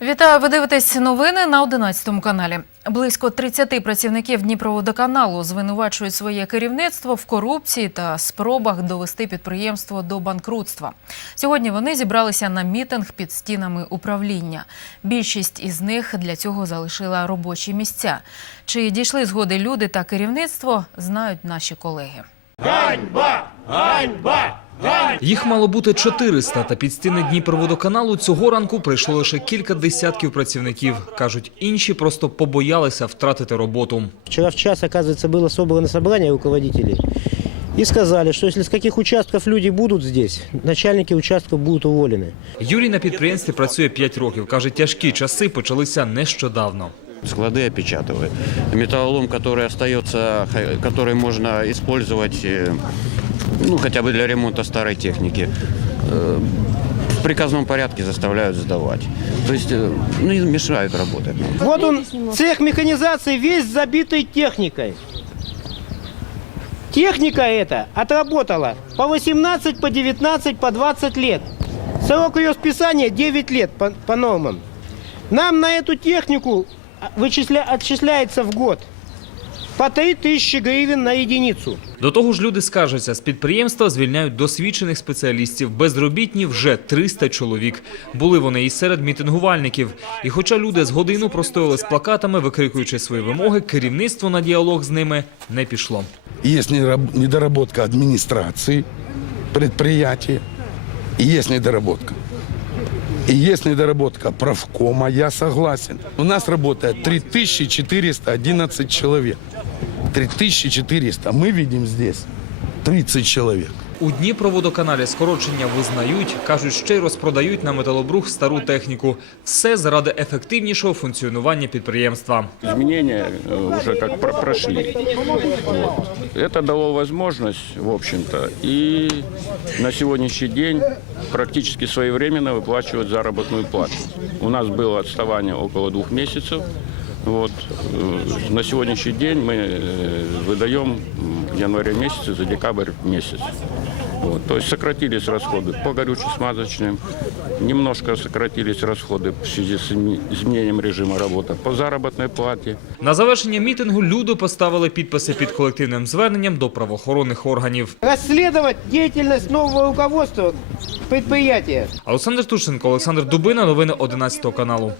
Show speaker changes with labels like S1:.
S1: Вітаю, ви дивитесь новини на 11 каналі. Близько 30 працівників Дніпроводоканалу звинувачують своє керівництво в корупції та спробах довести підприємство до банкрутства. Сьогодні вони зібралися на мітинг під стінами управління. Більшість із них для цього залишила робочі місця. Чи дійшли згоди люди та керівництво, знають наші колеги.
S2: Їх мало бути 400, та під стіни Дніпроводоканалу цього ранку прийшло лише кілька десятків працівників. Кажуть, інші просто побоялися втратити роботу.
S3: Вчера в час, оказывается, было собрано собрание руководителей. И сказали, что если с каких участков люди будут здесь, начальники участков будут уволены.
S2: Юрій на підприємстві працює 5 років. Каже, тяжкі часи почалися нещодавно.
S4: Склады опечатывают. Металлолом, который остается, ха- который можно использовать, э, ну, хотя бы для ремонта старой техники, э, в приказном порядке заставляют сдавать. То есть, э, ну, мешают работать.
S3: Вот он, цех механизации весь забитый техникой. Техника эта отработала по 18, по 19, по 20 лет. Срок ее списания 9 лет по, по нормам. Нам на эту технику а, вычисля, отчисляется в год по 3000 гривен на единицу.
S2: До того ж, люди скаржаться, з підприємства звільняють досвідчених спеціалістів. Безробітні вже 300 чоловік. Були вони і серед мітингувальників. І хоча люди з годину простояли з плакатами, викрикуючи свої вимоги, керівництво на діалог з ними не пішло.
S5: Нераб- недоработка администрации предприятия, и есть недоработка. И есть недоработка правкома, я согласен. У нас работает 3411 человек. 3400. Мы видим здесь 30 человек.
S2: У Дніпроводоканалі скорочення визнають, кажуть, ще й розпродають на металобрух стару техніку. Все заради ефективнішого функціонування підприємства.
S6: изменения э, уже как про- прошли. Вот. Это дало возможность, в общем-то, и на сегодняшний день практически своевременно выплачивать заработную плату. У нас было отставание около двух месяцев. Вот. Э, На сегодняшний день мы э, выдаем м, в январе месяце за декабрь месяц. Вот. То есть сократились расходы по горюче-смазочным, немножко сократились расходы в связи с изме- изменением режима работы по заработной плате.
S2: На завершення мітингу люди поставили підписи під колективним зверненням до правоохоронних органів.
S3: Расследовать деятельность нового руководства предприятия.
S2: Олександр Тушенко, Олександр Дубина, новини 11 каналу.